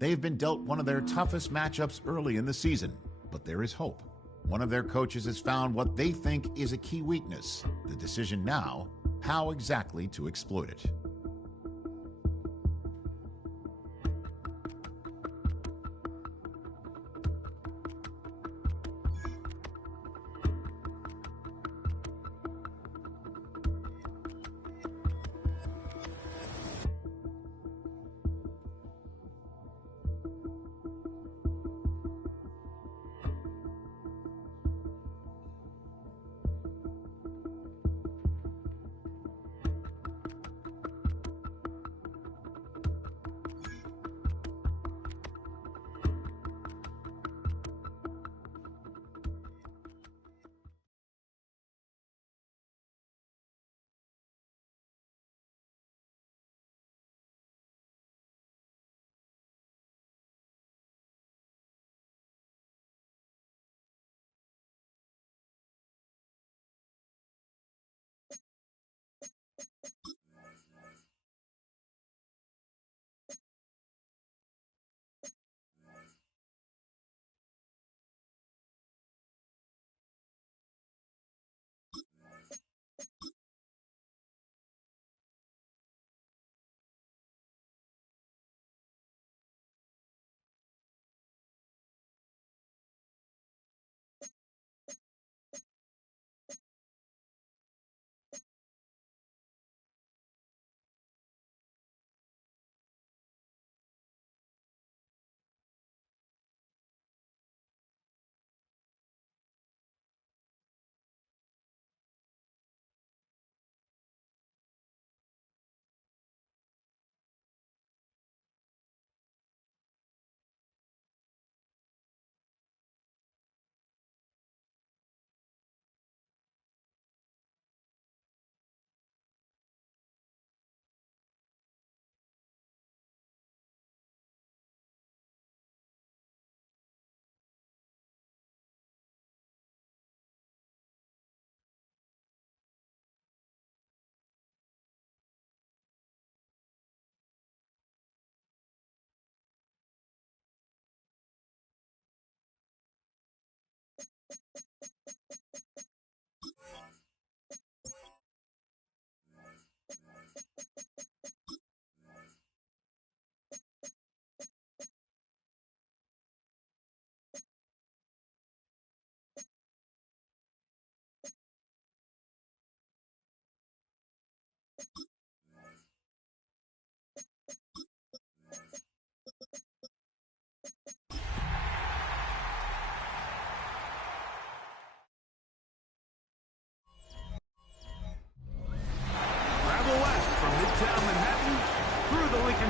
They've been dealt one of their toughest matchups early in the season, but there is hope. One of their coaches has found what they think is a key weakness. The decision now, how exactly to exploit it.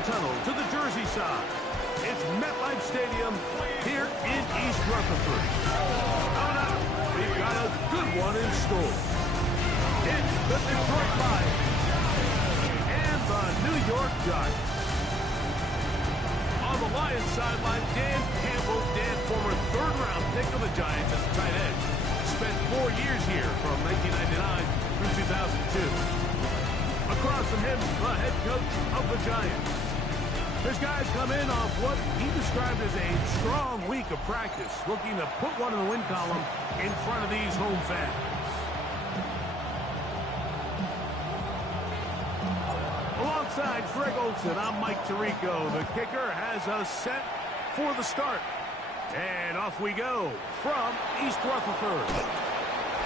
Tunnel to the Jersey side. It's MetLife Stadium here in East Rutherford. Coming up, we've got a good one in store. It's the Detroit Lions and the New York Giants. On the Lions sideline, Dan Campbell, former third-round pick of the Giants as a tight end, spent 4 years here from 1999 through 2002. Across from him, the head coach of the Giants. This guy's come in off what he described as a strong week of practice, looking to put one in the win column in front of these home fans. Alongside Greg Olson, I'm Mike Tirico. The kicker has us set for the start. And off we go from East Rutherford.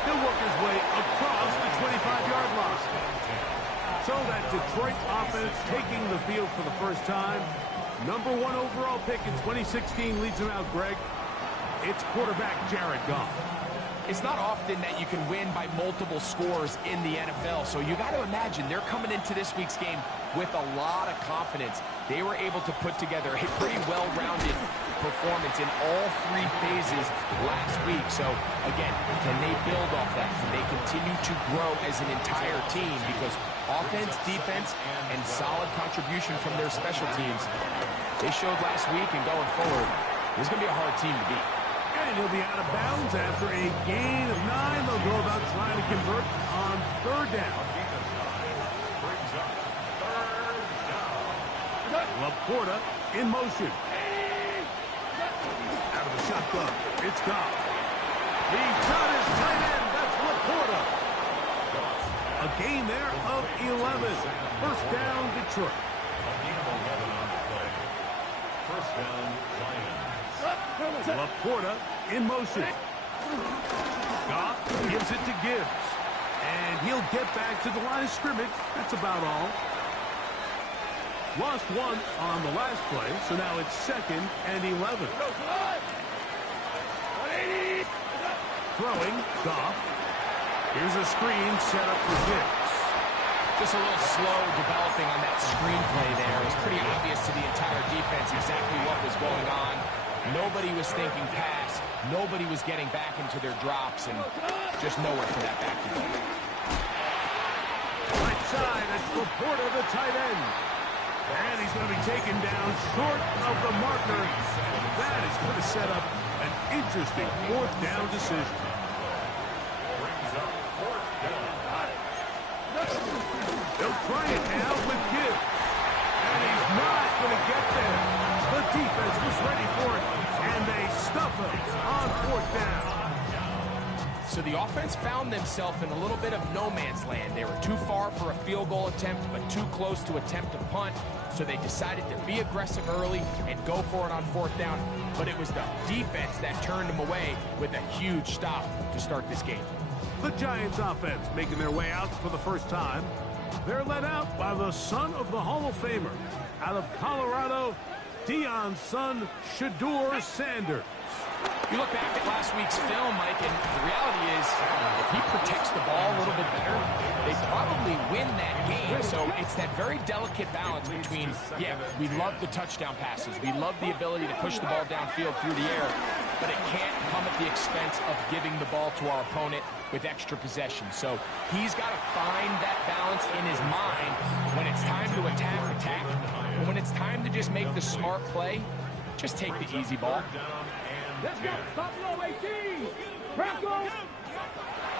He'll work his way across the 25-yard line. So that Detroit offense taking the field for the first time. #1 overall pick in 2016 leads him out, Greg. It's quarterback Jared Goff. It's not often that you can win by multiple scores in the NFL, so you got to imagine they're coming into this week's game with a lot of confidence. They were able to put together a pretty well-rounded performance in all 3 phases last week. So, again, can they build off that? Can they continue to grow as an entire team? Because offense, defense, and solid contribution from their special teams, they showed last week, and going forward, this is going to be a hard team to beat. And he'll be out of bounds after a gain of 9. They'll go about trying to convert on 3rd down. Laporta in motion. out of the shotgun. It's Goff. He's got his tight end. That's Laporta. A gain there of 11. First down, Detroit. First down, Lions. Laporta in motion. Goff gives it to Gibbs. And he'll get back to the line of scrimmage. That's about all. Lost one on the last play, so now it's 2nd and 11. Throwing, Goff. Here's a screen set up for Gibbs. Just a little slow developing on that screenplay there. It was pretty obvious to the entire defense exactly what was going on. Nobody was thinking pass. Nobody was getting back into their drops, and just nowhere for that back to go. Right side, it's Laporta, the tight end. And he's going to be taken down short of the marker. That is going to set up an interesting 4th down decision. They'll try it now with Gibbs. And he's not going to get there. The defense was ready for it, and they stuff him on 4th down. So the offense found themselves in a little bit of no man's land. They were too far for a field goal attempt, but too close to attempt a punt. So they decided to be aggressive early and go for it on 4th down. But it was the defense that turned them away with a huge stop to start this game. The Giants offense making their way out for the first time. They're led out by the son of the Hall of Famer. Out of Colorado, Deion's son, Shedeur Sanders. You look back at last week's film, Mike, and the reality is if he protects the ball a little bit better, they probably win that game. So it's that very delicate balance between, yeah, we love the touchdown passes. We love the ability to push the ball downfield through the air, but it can't come at the expense of giving the ball to our opponent with extra possession. So he's got to find that balance in his mind when it's time to attack. And when it's time to just make the smart play, just take the easy ball. Let's go. Top low, 18.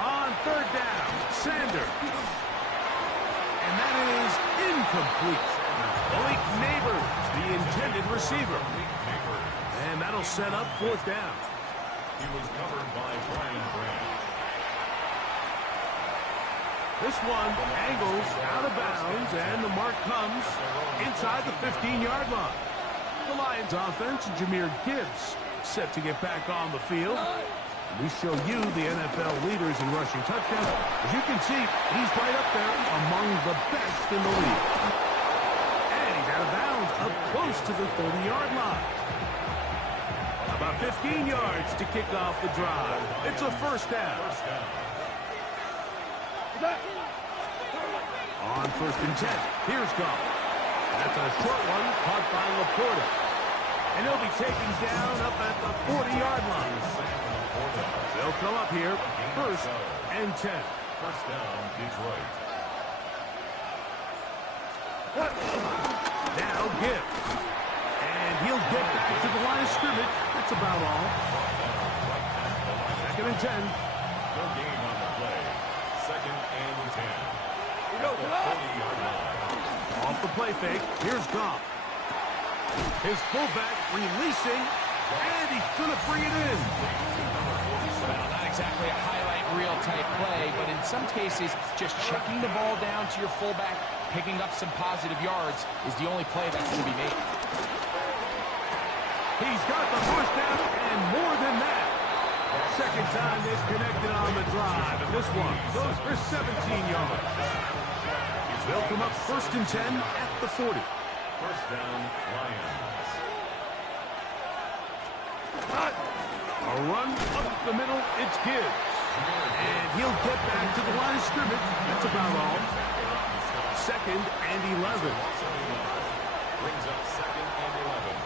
On 3rd down, Sanders. And that is incomplete. Malik Neighbors, the intended receiver. And that'll set up 4th down. He was covered by Brian Grant. This one angles out of bounds, and the mark comes inside the 15-yard line. The Lions offense, Jahmyr Gibbs, set to get back on the field. We show you the NFL leaders in rushing touchdowns. As you can see, he's right up there among the best in the league. And he's out of bounds up close to the 30-yard line. About 15 yards to kick off the drive. It's a 1st down. On 1st and 10, here's Goff. That's a short one caught by Laporta. And he'll be taken down up at the 40-yard line. They'll come up here, 1st and 10. First down, Detroit. Now Gibbs. And he'll get back to the line of scrimmage. That's about all. 2nd and 10. No gain on the play. 2nd and 10. The 40-yard line. Off the play fake, here's Goff. His fullback releasing, and he's going to bring it in. Well, not exactly a highlight reel type play, but in some cases, just checking the ball down to your fullback, picking up some positive yards is the only play that's going to be made. He's got the first down and more than that. 2nd time they've connected on the drive, and this one goes for 17 yards. They'll come up 1st and 10 at the 40. First down, Lions. A run up the middle, it's Gibbs. And he'll get back to the line of scrimmage. That's about all. 2nd and 11. Brings up 2nd and 11.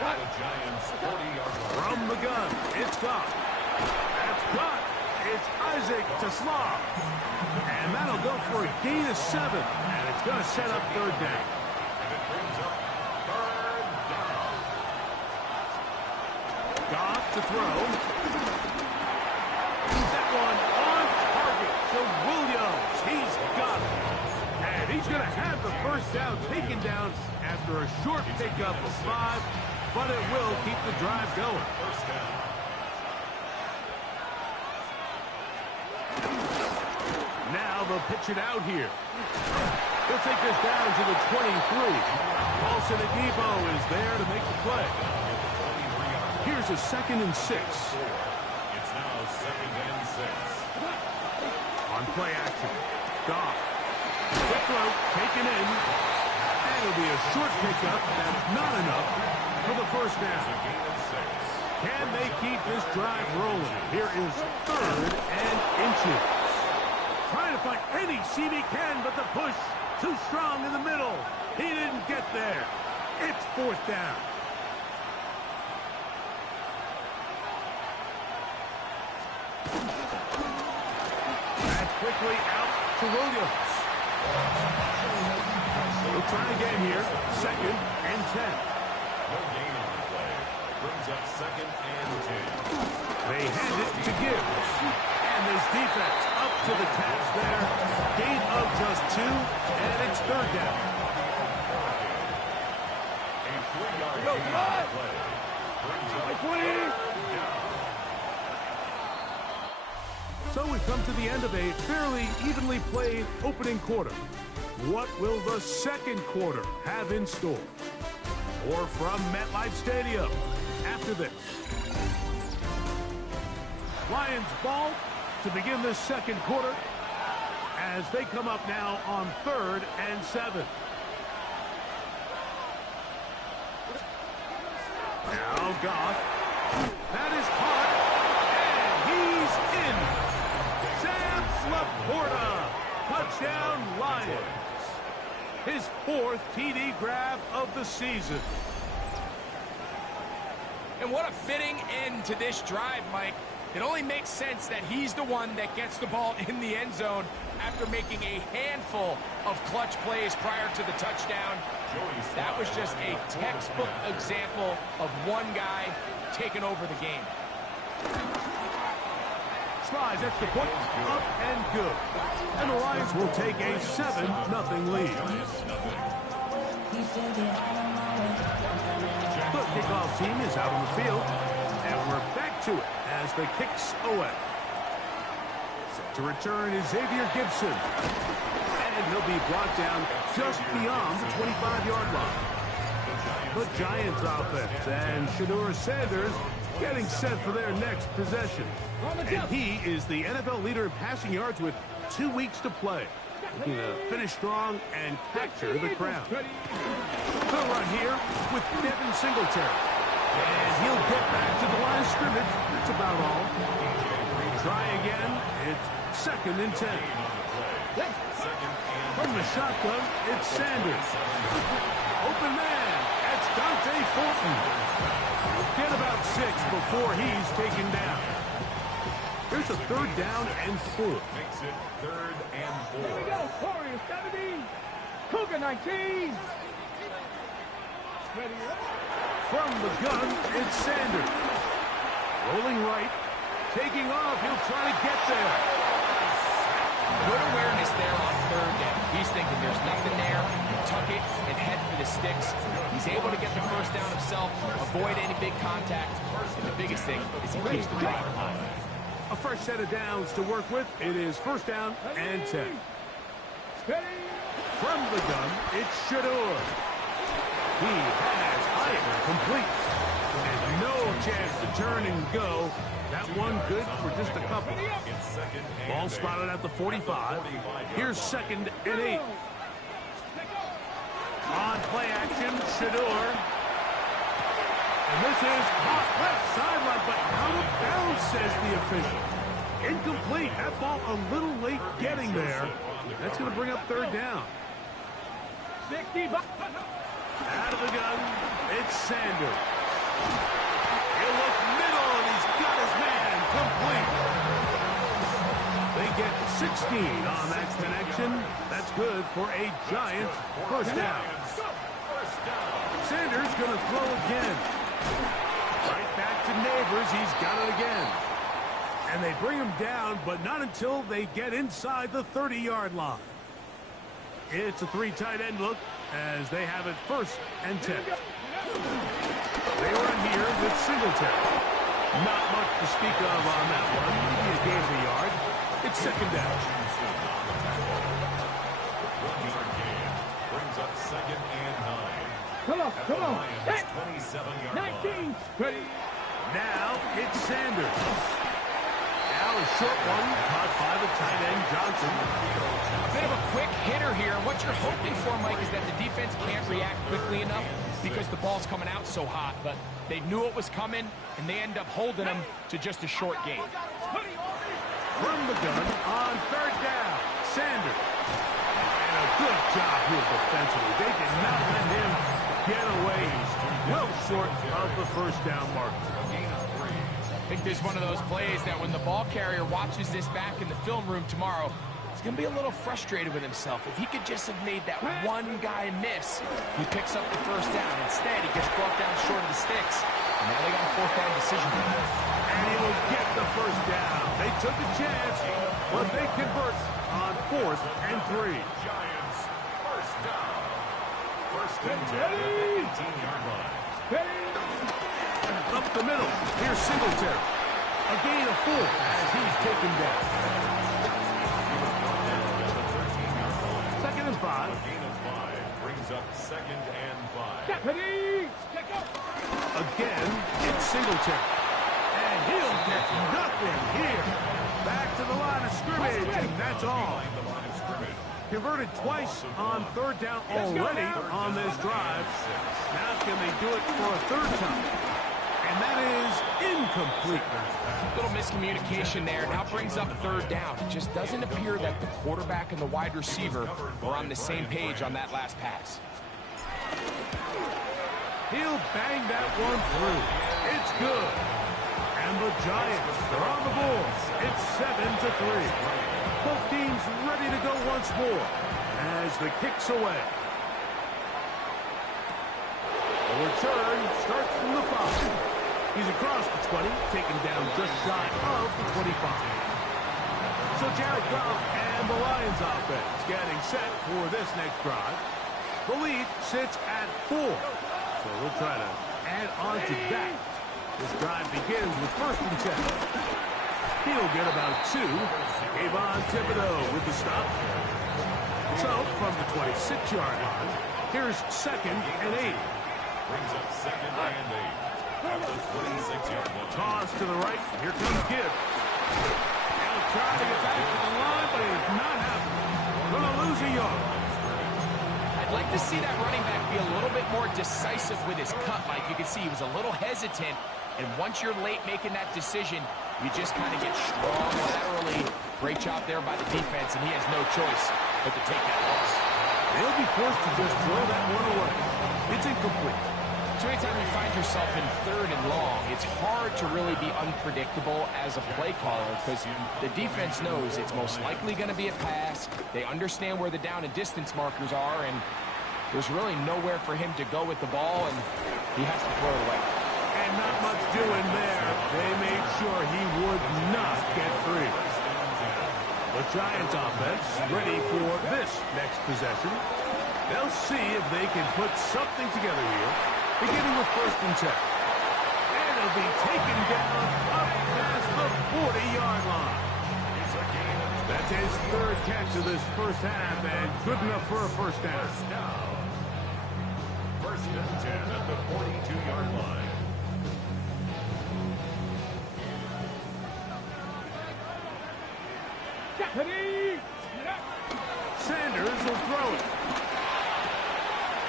The Giants 40-yard line. From the gun, it's Goff. That's caught. It's Isaac Taslav. And that'll go for a gain of 7. And it's going to set up 3rd down. And it brings up 3rd down. Goff to throw. That one on target to Williams. He's got it. And he's going to have the first down taken down after a short pickup of 5. but it will keep the drive going. First down. Now they'll pitch it out here. They'll take this down to the 23. Paulson Adebo is there to make the play. Here's a 2nd and 6. It's now 2nd and 6. On play action, Goff. Quick throw, taken in. And it'll be a short pickup. That's not enough for the first down. Can they keep this drive rolling? Here is 3rd and inches. Trying to find any seam he can, but the push too strong in the middle. He didn't get there. It's 4th down. That's quickly out to Williams. We'll try again here. 2nd and 10. No gain on the play. Brings up 2nd and 10. They hand it to Gibbs. And this defense up to the task there. Gain of just 2, and it's 3rd down. A 3-yard gain on the play. Brings up 3rd down. So we've come to the end of a fairly evenly played opening quarter. What will the second quarter have in store? Or from MetLife Stadium after this. Lions ball to begin this second quarter as they come up now on 3rd and 7. Now Goff. That is caught. And he's in. Sam Laporta. Touchdown Lions. His 4th TD grab of the season. And what a fitting end to this drive, Mike. It only makes sense that he's the one that gets the ball in the end zone after making a handful of clutch plays prior to the touchdown. That was just a textbook example of one guy taking over the game. Slides extra point, up and good. And the Lions will take a 7-0 lead. The kickoff team is out on the field, and we're back to it as the kicks away. Set to return is Xavier Gibson. And he'll be brought down just beyond the 25-yard line. The Giants offense and Shedeur Sanders getting set for their next possession. And he is the NFL leader in passing yards with 2 weeks to play. Looking to finish strong and capture the crown. They'll run here with Devin Singletary. And he'll get back to the line of scrimmage. That's about all. Try again. It's 2nd and 10. From the shotgun, it's Sanders. Open man. That's Dante Fulton. Get about 6 before he's taken down. Here's a 3rd down and 4. Makes it 3rd and 4. Here we go, Corey, 70. Cougar 19. Ready up. From the gun, it's Sanders. Rolling right. Taking off. He'll try to get there. Good awareness there on 3rd down. He's thinking there's nothing there. Tuck it and head for the sticks. He's able to get the first down himself, avoid any big contact. And the biggest thing is he keeps the drive alive. A fresh set of downs to work with. It is 1st down and 10. From the gun, it's Shedeur. He has higher complete. And no chance to turn and go. That one good for just a couple. Ball spotted at the 45. Here's 2nd and 8. On play action, Shedeur. And this is caught left sideline, but out of bounds, says the official. Incomplete. That ball a little late getting there. That's going to bring up 3rd down. Out of the gun, it's Sanders. He'll look middle, and he's got his man complete. They get 16 on that connection. That's good for a Giants 1st down. Sanders going to throw again. Right back to Neighbors. He's got it again. And they bring him down, but not until they get inside the 30-yard line. It's a 3 tight end look as they have it 1st and 10. it's Singletary. Not much to speak of on that one. Maybe a gain of a yard. It's second down. 1-yard gain brings up second and 9. Come on, come on. Lions 27-yard line. 19. Ready. Now it's Sanders. Now a short one caught by the tight end Johnson. A bit of a quick hitter here. What you're hoping for, Mike, is that the defense can't react quickly enough because the ball's coming out so hot. But they knew it was coming, and they end up holding them to just a short gain. From the gun on third down, Sanders. And a good job here defensively. They did not let him get away. Well short of the first down marker. I think there's one of those plays that when the ball carrier watches this back in the film room tomorrow, he's going to be a little frustrated with himself. If he could just have made that one guy miss, he picks up the first down. Instead, he gets brought down short of the sticks. And now they got a fourth down decision. And he'll get the first down. They took a chance, but they convert on 4th and 3. Giants, first down. First and 10 at the 18-yard line. Up the middle, here's Singletary. A gain of 4 as he's taken down. Second and 5. A gain of 5 brings up second and 5. Deputy. Check up. Again, it's Singletary. And he'll get nothing here. Back to the line of scrimmage, and that's all. Behind the line of scrimmage. Converted twice on third down already on this drive. Now can they do it for a third time? And that is incomplete. Little miscommunication there. Now brings up third down. It just doesn't appear that the quarterback and the wide receiver are on the same page on that last pass. He'll bang that one through. It's good. And the Giants are on the board. It's 7-3. Both teams ready to go once more as the kick's away. The return starts from the 5. He's across the 20, taken down just shy of the 25. So Jared Goff and the Lions offense getting set for this next drive. The lead sits at 4. So we'll try to add on to that. This drive begins with 1st and 10. He'll get about 2. Avon Thibodeau with the stop. So from the 26-yard line, here's 2nd and 8. Brings up second and 8. At the 26-yard line. Toss to the right. Here comes Gibbs. He'll try to get back to the line, but it's not happening. Gonna lose a yard. I'd like to see that running back be a little bit more decisive with his cut, Mike. You can see he was a little hesitant, and once you're late making that decision, you just kind of get strong laterally. Great job there by the defense, and he has no choice but to take that loss. They'll be forced to just throw that one away. It's incomplete. So anytime you find yourself in 3rd and long, it's hard to really be unpredictable as a play caller because the defense knows it's most likely going to be a pass. They understand where the down and distance markers are, and there's really nowhere for him to go with the ball, and he has to throw it away. And not much doing there. They made sure he would not get free. The Giants offense ready for this next possession. They'll see if they can put something together here, beginning with 1st and 10. And it'll be taken down up past the 40-yard line. That's his 3rd catch of this first half, and good enough for a first down. 1st and 10 at the 42-yard line. Deputy. Sanders will throw it.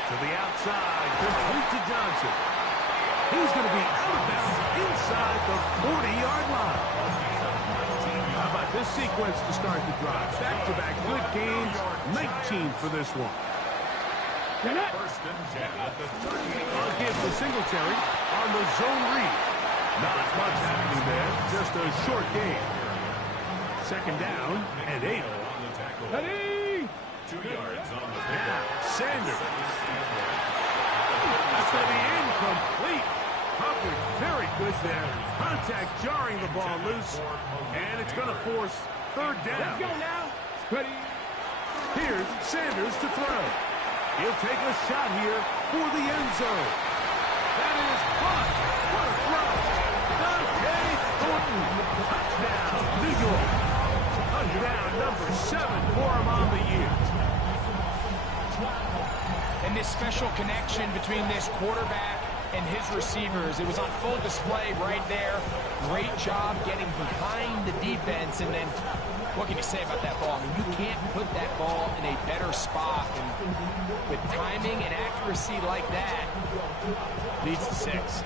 To the outside, complete to Johnson. He's going to be out of bounds inside the 40-yard line. How about this sequence to start the drive? Back-to-back good gains, 19 for this one. 1st and 10 at the 38. I'll give the Singletary on the zone read. Not much happening there, just a short gain. 2nd down and 8. On the tackle. Ready. 2 yards on the Now, pickup. Sanders. That's going to be incomplete. Coverage very good there. Contact jarring the ball loose. And it's going to force 3rd Let's down. go now. Ready. Here's Sanders to throw. He'll take a shot here for the end zone. That is caught. What a throw special connection between this quarterback and his receivers. It was on full display right there. Great job getting behind the defense. And then, what can you say about that ball? I mean, you can't put that ball in a better spot. And with timing and accuracy like that, leads to 6.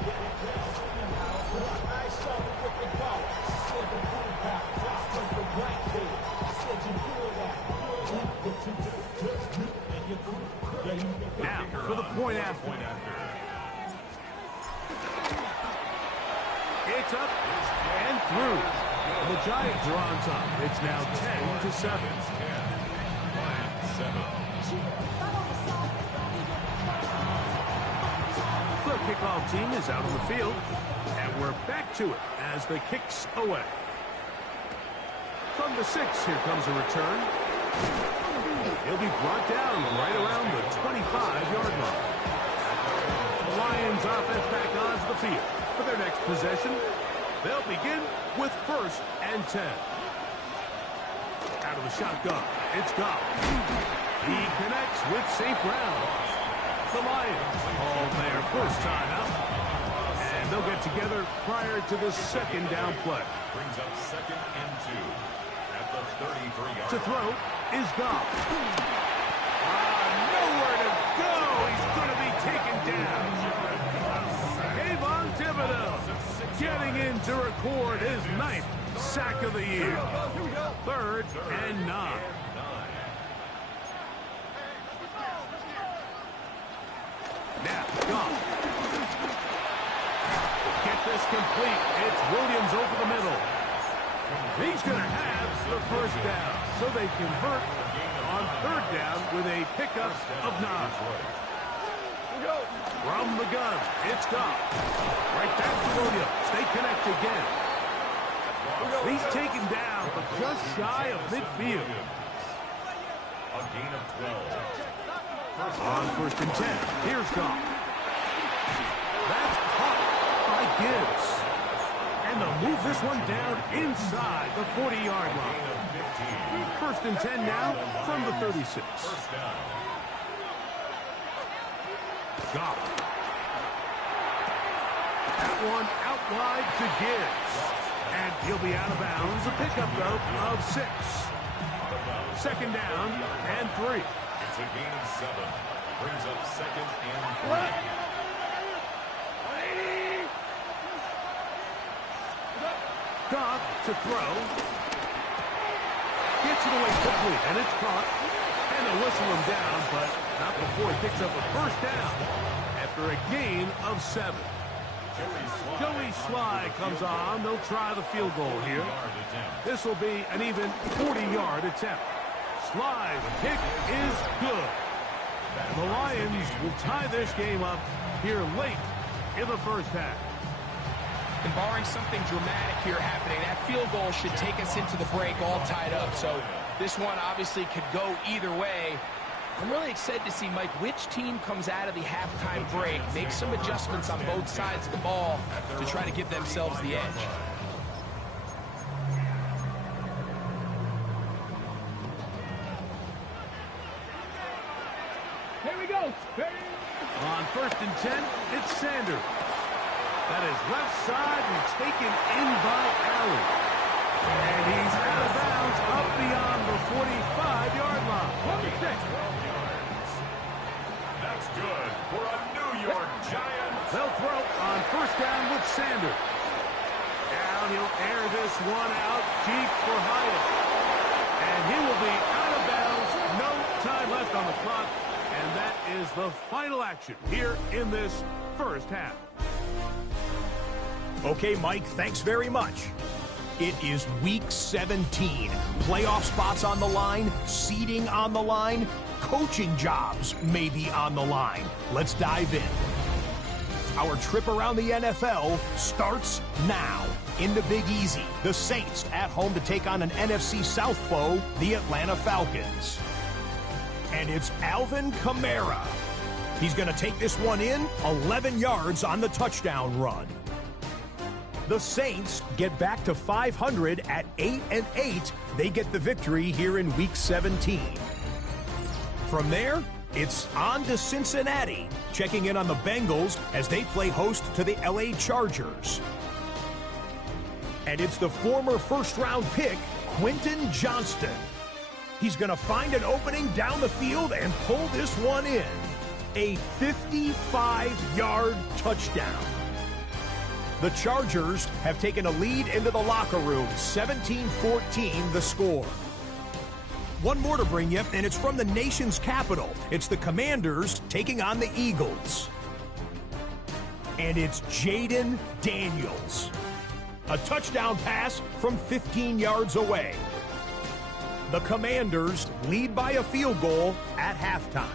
Now, for the point after. It's up and through. The Giants are on top. It's now 10-7. The kickoff team is out on the field, and we're back to it as the kick's away. From the 6, here comes a return. He'll be brought down right around the 25-yard line. The Lions offense back onto the field for their next possession. They'll begin with 1st and 10. Out of the shotgun, it's Goff. He connects with St. Brown. The Lions call their first timeout. And they'll get together prior to the 2nd down play. Brings up 2nd and 2 at the 33-yard. To throw is Goff. Nowhere to go. He's going to be taken down. Kayvon Thibodeau getting in to record his 9th sack of the year. 3rd and 9. Now, Goff. Get this complete. It's Williams over the middle. He's going to have the first down, so they convert on 3rd down with a pickup of 9. From the gun, it's Goff. Right back to Williams. They connect again. He's taken down, but just shy of midfield. A gain of 12. On 1st and 10, here's Goff. That's caught by Gibbs. And they'll move this one down inside the 40-yard line. 1st and 10 now from the 36. Goff. That one out wide to Gibbs. And he'll be out of bounds. A pickup, though, of 6. 2nd down and 3. It's a gain of 7. Brings up 2nd and 3. Goff to throw. Gets it away quickly, and it's caught. And they'll whistle him down, but not before he picks up a 1st down after a gain of 7. Joey Sly comes on. They'll try the field goal here. This will be an even 40-yard attempt. Sly's kick is good. The Lions will tie this game up here late in the 1st half. And barring something dramatic here happening, that field goal should take us into the break all tied up. So this one obviously could go either way. I'm really excited to see, Mike, which team comes out of the halftime break, make some adjustments on both sides of the ball to try to give themselves the edge. Here we go. On 1st and 10, it's Sanders. That is left side and taken in by Allen. And he's out of bounds up beyond the 45-yard line. That's good for a New York Giant. They'll throw on 1st down with Sanders. Down, he'll air this one out deep for Hyatt. And he will be out of bounds. No time left on the clock. And that is the final action here in this 1st half. Okay, Mike, thanks very much. It is Week 17. Playoff spots on the line, seeding on the line, coaching jobs may be on the line. Let's dive in. Our trip around the NFL starts now. In the Big Easy, the Saints at home to take on an NFC South foe, the Atlanta Falcons. And it's Alvin Kamara. He's going to take this one in, 11 yards on the touchdown run. The Saints get back to 500 at 8-8. They get the victory here in Week 17. From there, It's on to Cincinnati, checking in on the Bengals as they play host to the LA Chargers. And it's the former first-round pick, Quentin Johnston. He's going to find an opening down the field and pull this one in. A 55-yard touchdown. The Chargers have taken a lead into the locker room, 17-14 the score. One more to bring you, and it's from the nation's capital. It's the Commanders taking on the Eagles. And it's Jaden Daniels. A touchdown pass from 15 yards away. The Commanders lead by a field goal at halftime.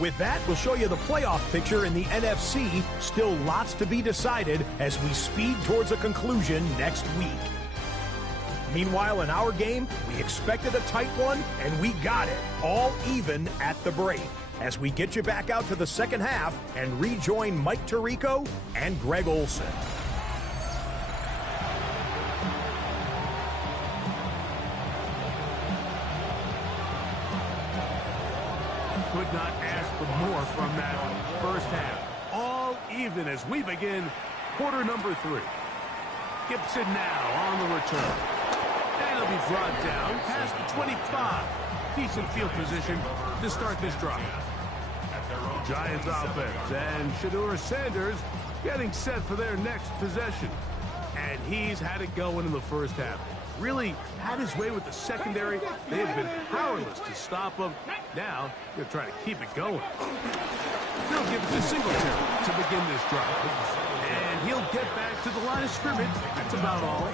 With that, we'll show you the playoff picture in the NFC. Still lots to be decided as we speed towards a conclusion next week. Meanwhile, in our game, we expected a tight one, and we got it, all even at the break. As we get you back out to the second half and rejoin Mike Tirico and Greg Olson. Could not ask for more from that first half. All even as we begin quarter number 3. Gibson now on the return. And he'll be brought down past the 25. Decent field position to start this drive. Giants offense and Shedeur Sanders getting set for their next possession. And he's had it going in the first half. Really had his way with the secondary. They have been powerless to stop him. Now, they're trying to keep it going. They'll give it to Singletary to begin this drive. And he'll get back to the line of scrimmage. That's about all.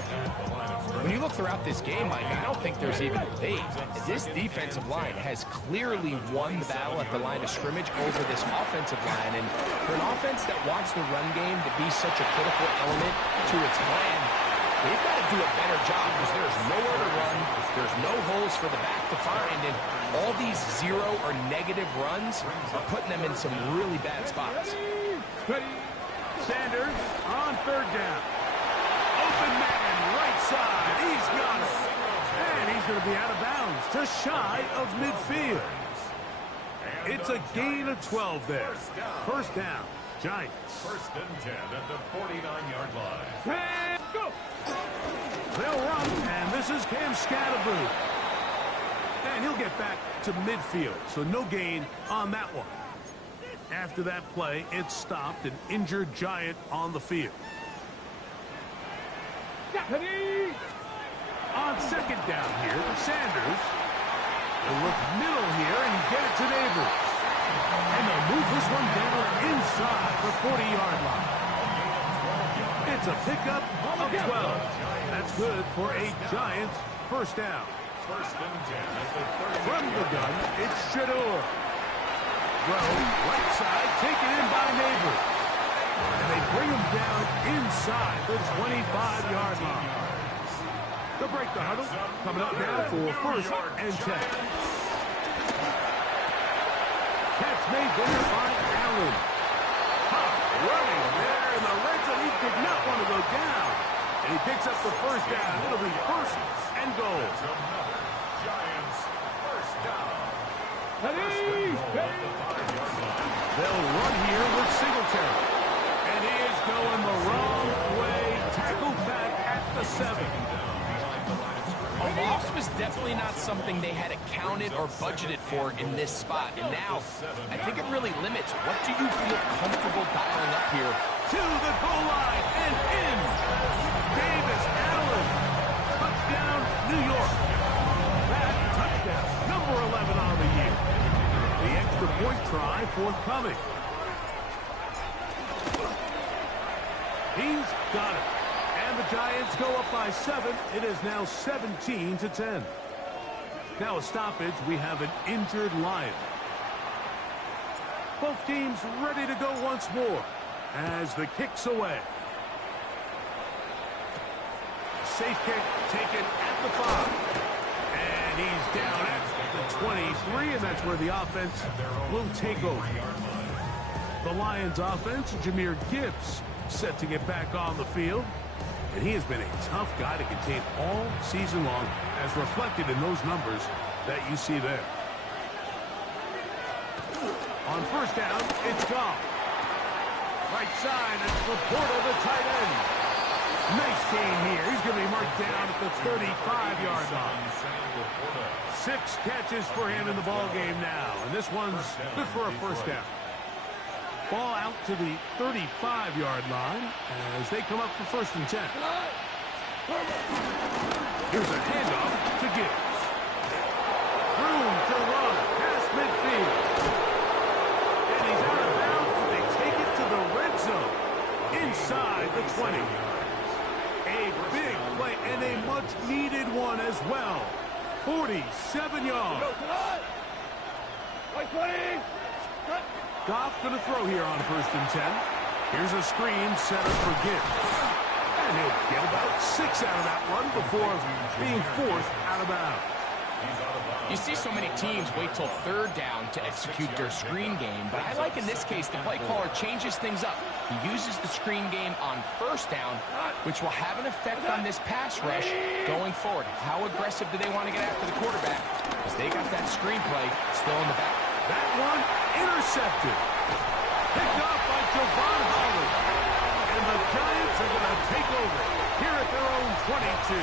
When you look throughout this game, Mike, I don't think there's even a debate. This defensive line has clearly won the battle at the line of scrimmage over this offensive line. And for an offense that wants the run game to be such a critical element to its plan, they've got to do a better job because there's nowhere to run. There's no holes for the back to find. And all these zero or negative runs are putting them in some really bad spots. Sanders on third down. Open man, right side. He's got it. And he's going to be out of bounds, just shy of midfield. It's a gain of 12 there. First down, Giants. First and 10 at the 49-yard line. And go. They'll run, and this is Cam Scatterboot. And he'll get back to midfield, so no gain on that one. After that play, it stopped an injured Giant on the field. On second down here, Sanders. They'll look middle here and get it to Neighbors. And they'll move this one down inside the 40-yard line. It's a pickup of 12. That's good for a Giants first down. First and 10 at the 30. From the gun, it's Shedeur. Right side, taken in by Neighbors. And they bring him down inside the 25-yard line. They'll break the huddle. Coming up now for first and 10. Catch made there by Allen. Tough running there in the red zone. He did not want to go down. And he picks up the first down. It'll be first and goal. Giants first down. They'll run here with Singletary. And he is going the wrong way. Tackled back at the 7. A loss was definitely not something they had accounted or budgeted for in this spot. And now, I think it really limits what do you feel comfortable dialing up here. To the goal line and in. Davis Allen. Touchdown, New York. That touchdown, number 11 on the year. The extra point try forthcoming. He's got it. And the Giants go up by 7. It is now 17-10. Now a stoppage. We have an injured Lion. Both teams ready to go once more as the kick's away. Safe kick taken at the 5. And he's down at the 23, and that's where the offense will take over. The Lions offense, Jahmyr Gibbs, set to get back on the field. And he has been a tough guy to contain all season long, as reflected in those numbers that you see there. On first down, it's Goff. Right side, it's Laporta, the tight end. Nice gain here. He's going to be marked down at the 35-yard line. 6 catches for him in the ball game now. And this one's good for a first down. Ball out to the 35-yard line as they come up for first and 10. Here's a handoff to Gibbs. Room to run past midfield. And he's out of bounds, but they take it to the red zone inside the 20. A big play and a much-needed one as well. 47 yards. Goff going to throw here on first and 10. Here's a screen set up for Gibbs. And he'll get about 6 out of that one before being forced out of bounds. You see so many teams wait till third down to execute their screen game, but I like in this case the play caller changes things up. He uses the screen game on first down, which will have an effect on this pass rush going forward. How aggressive do they want to get after the quarterback? Because they got that screen play still in the back. That one intercepted. Picked off by Javon Holland. And the Giants are going to take over here at their own 22.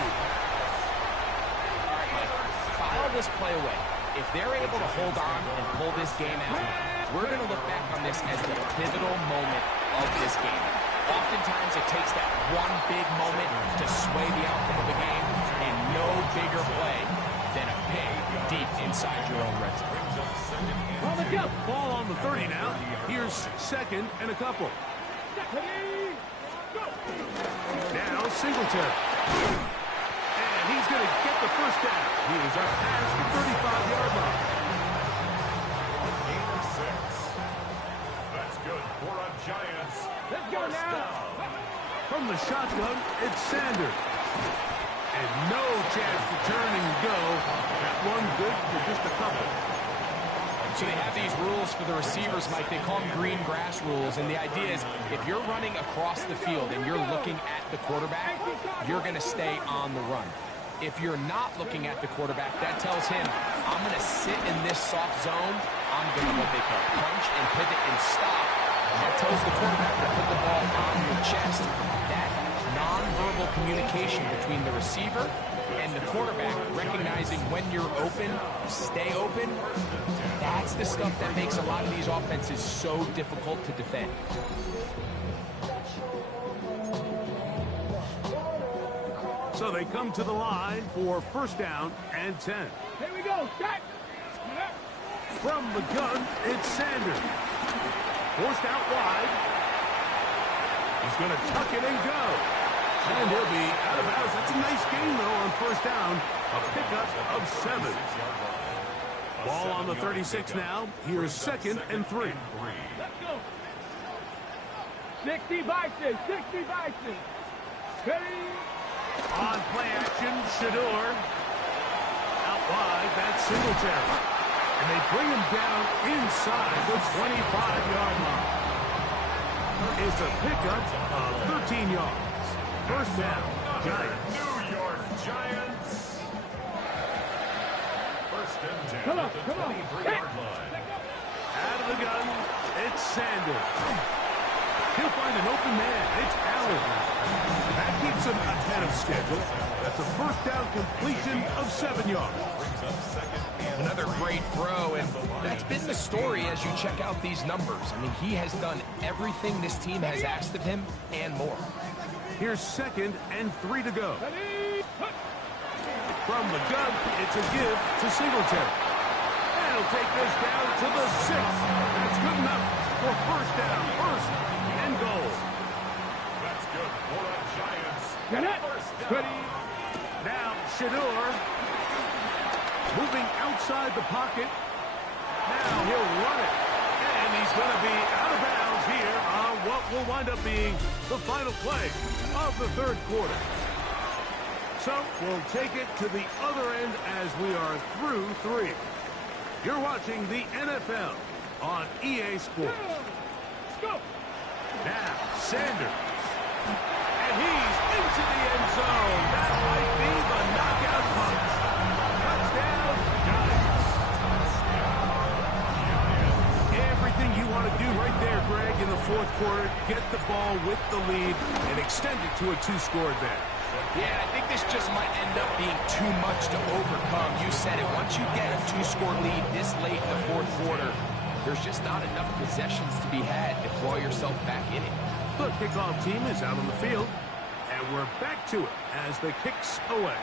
All right, Mike, file this play away. If they're able to hold on and pull this game out, we're going to look back on this as the pivotal moment of this game. Oftentimes it takes that one big moment to sway the outcome of the game, and no bigger play than a pick deep inside your own red zone. Ball on the 30 now. Here's second and a couple. Now Singletary. And he's going to get the first down. He is up past the 35-yard line. Gain of 6. That's good for a Giants. Let's go now. From the shotgun, it's Sanders. And no chance to turn and go. That one good for just a couple. So they have these rules for the receivers, Mike. They call them green grass rules. And the idea is if you're running across the field and you're looking at the quarterback, you're going to stay on the run. If you're not looking at the quarterback, that tells him, I'm going to sit in this soft zone. I'm going to what they call punch and pivot and stop. That tells the quarterback to put the ball on your chest. That nonverbal communication between the receiver and the quarterback, recognizing when you're open, stay open, that's the stuff that makes a lot of these offenses so difficult to defend. So they come to the line for first down and 10. Here we go. Shot. From the gun, it's Sanders. Forced out wide. He's going to tuck it and go. And he'll be out of bounds. That's a nice game, though, on first down. A pickup of 7. Ball on the 36 now. Here's second and 3. Let's go. 60 Bison. 60 Bison. Ready. On play action, Shador. Out wide, that's Singletary. And they bring him down inside the 25-yard line. It's a pickup of 13 yards. First down, Giants. New York Giants. First and 10 Come on, at the come on. 23-yard line. Out of the gun, it's Sanders. He'll find an open man. It's Allen. That keeps him ahead of schedule. That's a first down completion of 7 yards. Another great throw, and that's been the story as you check out these numbers. I mean, he has done everything this team has asked of him and more. Here's second and 3 to go. From the gun, it's a give to Singletary. And he'll take this down to the 6. That's good enough for first down. First and goal. That's good for the Giants. Get it. First down. Ready. Now Shador moving outside the pocket. Now he'll run it. And he's going to be out of bounds here on what will wind up being the final play of the third quarter. So we'll take it to the other end as we are through 3. You're watching the NFL on EA Sports. Let's go. Now Sanders. And And he's into the end zone. That might be the knockout punch. Touchdown, Giants. Everything you want to do right there, Greg, in the fourth quarter. Get the ball with the lead and extend it to a two-score advantage. Yeah, I think this just might end up being too much to overcome. You said it. Once you get a two-score lead this late in the fourth quarter, there's just not enough possessions to be had to claw yourself back in it. The kickoff team is out on the field, and we're back to it as the kicks away.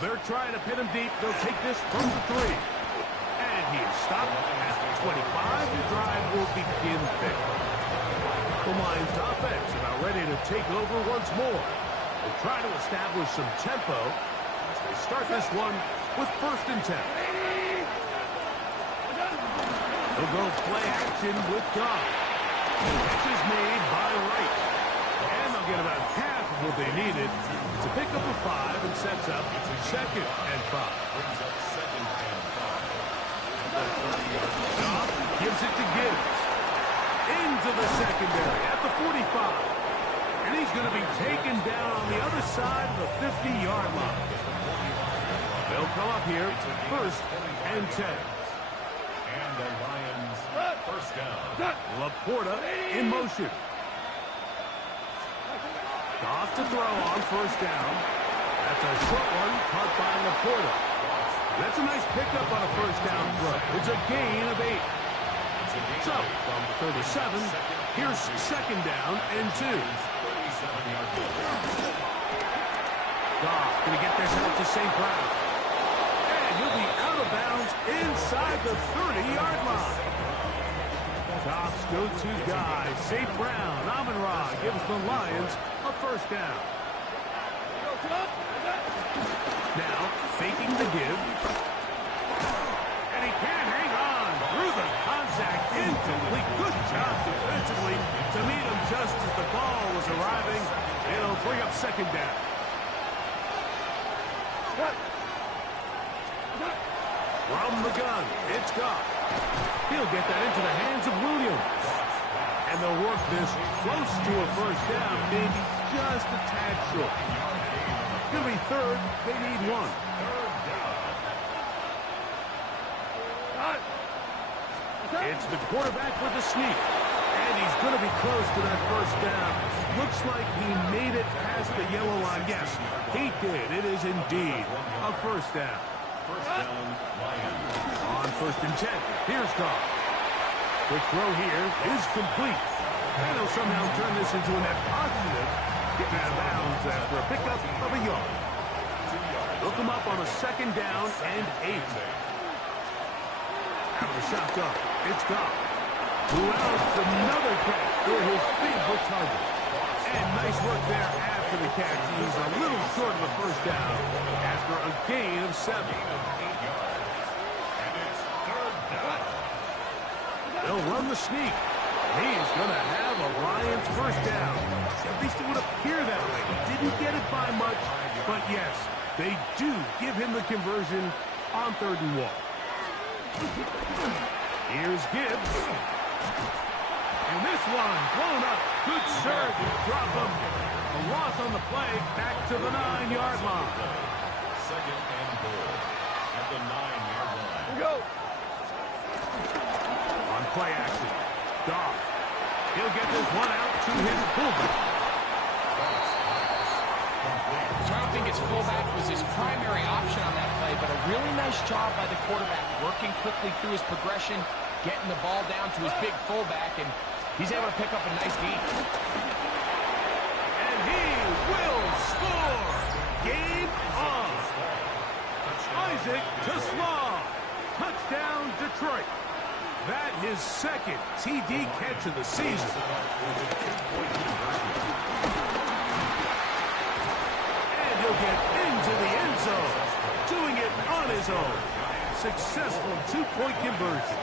They're trying to pin him deep. They'll take this from the 3. And he is stopped at the 25. The drive will begin there. The Lions offense about ready to take over once more. They'll try to establish some tempo as they start this one with 1st and 10. They'll go play action with Goff. The catch is made by Wright. And they'll get about half of what they needed to pick up a 5 and sets up 2nd and 5. Goff gives it to Gibbs. Into the secondary at the 45. And he's going to be taken down on the other side of the 50-yard line. They'll come up here 1st and 10. And the Lions, 1st down. Laporta in motion. Goff to throw on 1st down. That's a short one caught by Laporta. That's a nice pickup on a 1st down throw. It's a gain of 8. So, from 37, here's 2nd down and 2. Goff going to get this out to St. Brown. And he'll be out of bounds inside the 30-yard line. Goff's go-to guy, St. Brown, Amon-Ra, gives the Lions a 1st down. Now, faking the give. And he can't hang on through the contact. Incomplete. Good job defensively to meet him just as the ball was arriving. It'll bring up 2nd down. From the gun, it's Goff. He'll get that into the hands of Williams. And they'll work this close to a 1st down, maybe just a tad short. It's going to be 3rd. They need 1. It's the quarterback with the sneak. And he's going to be close to that 1st down. Looks like he made it past the yellow line. Yes, he did. It is indeed a 1st down. 1st down, Lions. On 1st and 10, here's Goff. Quick throw here is complete. And he'll somehow turn this into a net positive. Getting out of bounds after a pickup of a yard. Look him up on a 2nd down and 8. Out of the shotgun, it's Goff. Who else? Another catch for his favorite target. And nice work there after the catch. He's a little short of the 1st down after a gain of 7. They'll run the sneak. He's going to have a Lions 1st down. At least it would appear that way. He didn't get it by much, but yes, they do give him the conversion on 3rd and 1. Here's Gibbs. And this one blown up. Good serve. Drop him. A loss on the play. Back to the 9-yard line. 2nd and 4 at the 9-yard line. Here we go. On play action. Goff. He'll get this one out to his fullback. So I don't think his fullback was his primary option on that play, but a really nice job by the quarterback working quickly through his progression, getting the ball down to his big fullback, and he's able to pick up a nice gain. And he will score. Game on. Isaac to Slaw. Touchdown, Detroit. That his 2nd TD catch of the season. And he'll get into the end zone, doing it on his own. Successful 2-point conversion.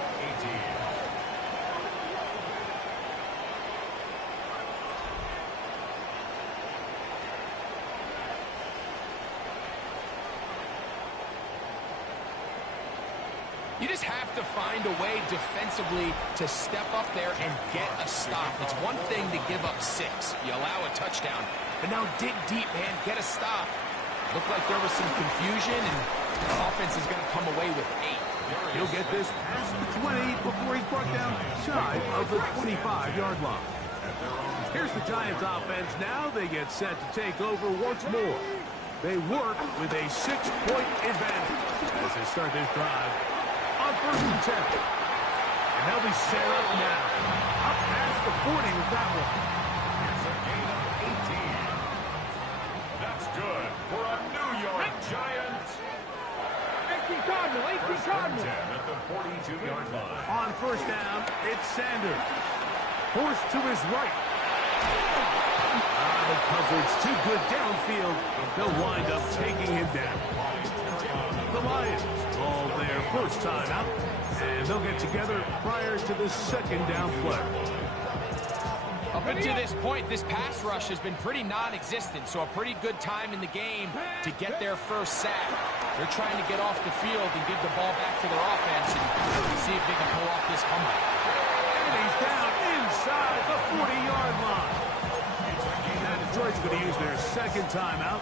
You just have to find a way defensively to step up there and get a stop. It's one thing to give up 6. You allow a touchdown, but now dig deep, man. Get a stop. Looked like there was some confusion, and the offense is going to come away with 8. He'll get this past the 20 before he's brought down shy of the 25-yard line. Here's the Giants offense now. They get set to take over once more. They work with a 6-point advantage as they start this drive on 1st and 10. And they'll be set up now. Up past the 40 with that one. It's a gain of 18. That's good for a New York Giants. 18 Cardinal, 18 Cardinal. 10 at the 42-yard line. On 1st down, it's Sanders. Forced to his right. The coverage too good downfield. They'll wind up taking him down. The Lions call their first time out, and they'll get together prior to the 2nd down play. Up until this point, this pass rush has been pretty non-existent, so a pretty good time in the game to get their first sack. They're trying to get off the field and give the ball back to their offense and see if they can pull off this comeback. And he's down inside the 40-yard line. Now Detroit's going to use their 2nd timeout.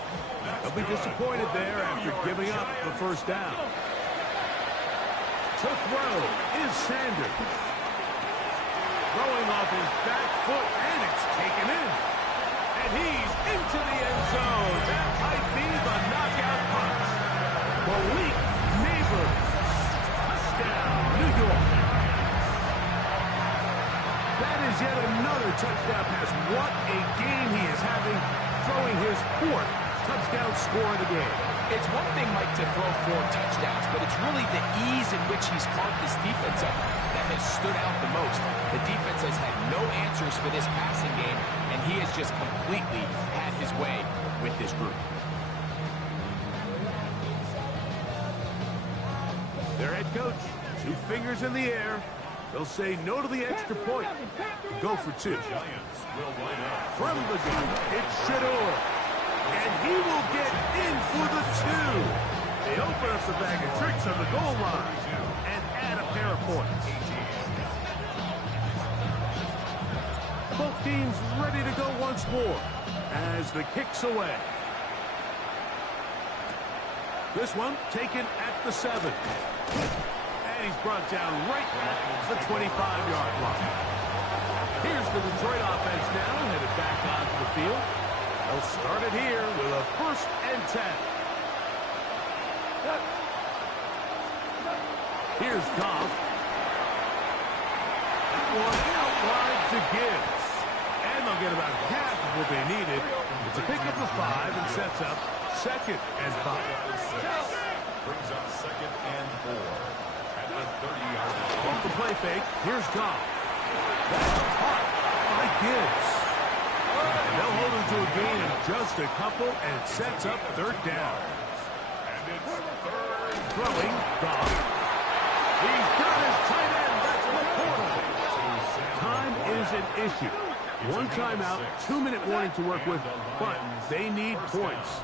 They'll be disappointed there after giving up the 1st down. To throw is Sanders. Throwing off his back foot, and it's taken in. And he's into the end zone. That might be the knockout punch. Malik Neighbors. Touchdown, New York. That is yet another touchdown pass. What a game he is having, throwing his 4th touchdown score of the game. It's one thing, Mike, to throw 4 touchdowns, but it's really the ease in which he's carved this defense up that has stood out the most. The defense has had no answers for this passing game, and he has just completely had his way with this group. Their head coach, 2 fingers in the air. They'll say no to the extra point. Go for 2. Giants will line up. From the gun, it's Shador. And he will get in for the 2. They open up the bag of tricks on the goal line and add a pair of points. Both teams ready to go once more as the kick's away. This one taken at the 7. And he's brought down right at the 25-yard line. Here's the Detroit offense now, headed back onto the field. They'll start it here with a 1st and 10. Here's Goff. That one out wide to Gibbs. And they'll get about half of what they needed. It's a pickup of 5 and sets up 2nd and 5. Brings up 2nd and 4 at the 30-yard line. Off the play fake, here's Goff. That's caught by Gibbs. And they'll hold him to a gain of just a couple, and it sets up 3rd down. And it's 3rd. Throwing, Goff. He's got his tight end. That's McCormick. Time is an issue. 1 timeout, 2-minute warning to work with, but they need points.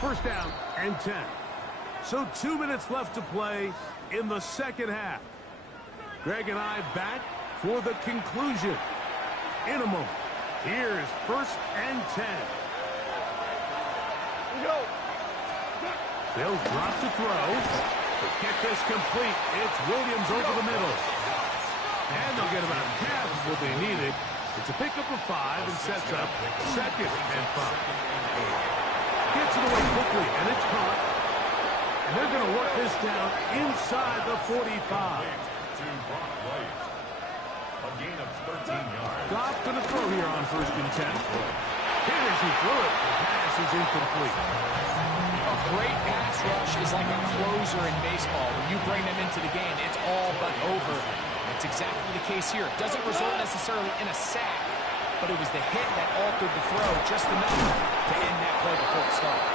1st down and 10. So 2 minutes left to play in the 2nd half. Greg and I back for the conclusion in a moment. Here's 1st and 10. They'll drop to throw. To get this complete, it's Williams over the middle. And they'll get about half of what they needed. It's a pickup of 5 and sets up 2nd and 5. Gets it away quickly, and it's caught. And they're going to work this down inside the 45. To Brock White. A gain of 13 yards. Goff going to throw here on 1st and 10. Here as he threw it, the pass is incomplete. A great pass rush is like a closer in baseball. When you bring them into the game, it's all but over. That's exactly the case here. It doesn't result necessarily in a sack, but it was the hit that altered the throw just enough to end that play before it started.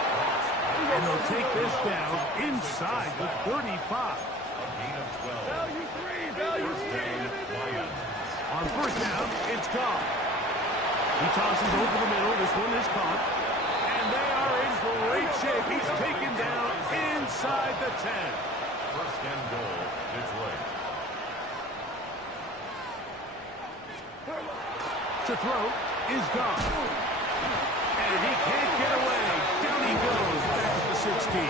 And they'll take this down inside the 35. A gain of 12. Value 3, value 3. Lions. On 1st down, it's Goff. He tosses over the middle. This one is caught. And they are in great shape. He's taken down inside the 10. First and goal, Detroit. To throw is gone. And he can't get away. Down he goes back at the 16.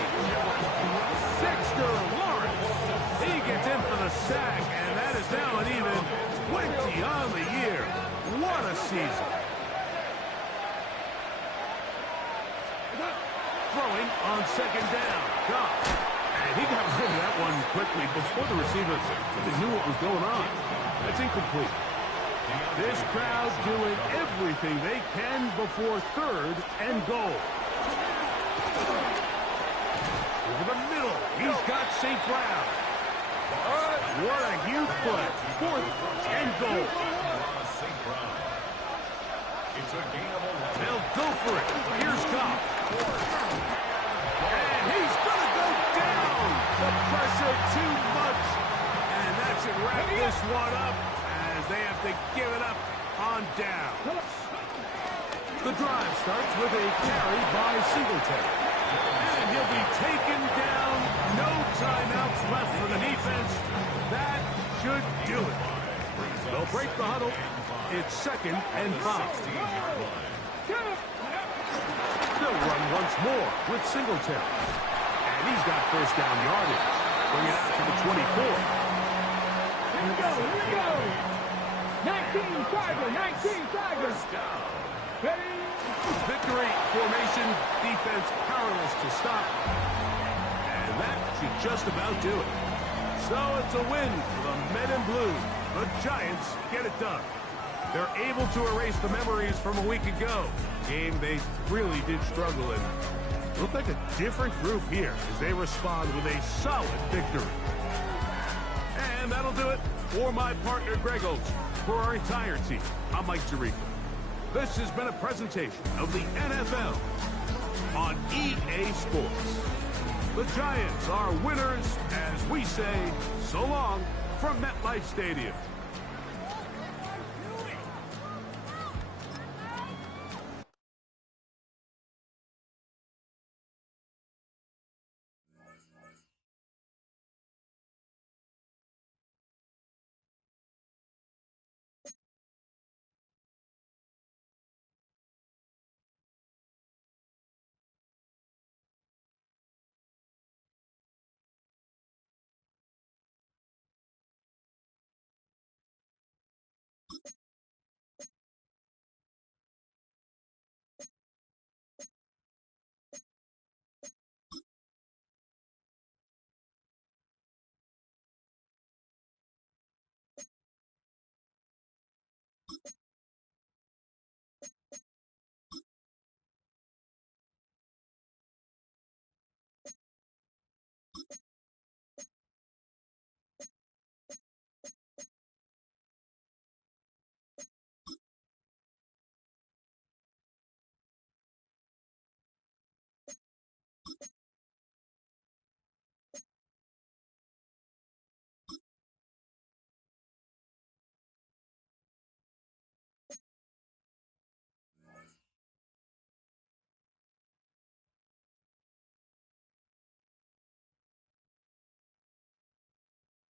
Dexter Lawrence. He gets in for the sack, and that is now an even 20 on the year. What a season. Throwing on second down. Goff. And he got rid of that one quickly before the receiver knew what was going on. That's incomplete. This crowd doing everything they can before third and goal. Over the middle, he's got St. Brown. What a huge play. Fourth and goal. They'll go for it. Here's Goff. And he's going to go down. The pressure too much. And that should wrap this one up as they have to give it up on down. The drive starts with a carry by Singletary. And he'll be taken down. No timeouts left for the defense. That should do it. They'll break the huddle. It's 2nd and 5. They'll run once more with Singletary. And he's got first down yardage. Bring it out to the 24. Here we go. 19 Tiger, 19 Tiger. Ready? Victory formation, defense powerless to stop. And that should just about do it. So it's a win for the Men in Blue. The Giants get it done. They're able to erase the memories from a week ago. Game they really did struggle in. Look like a different group here as they respond with a solid victory. And that'll do it for my partner Greg Oates. For our entire team, I'm Mike Tirico. This has been a presentation of the NFL on EA Sports. The Giants are winners as we say so long from MetLife Stadium.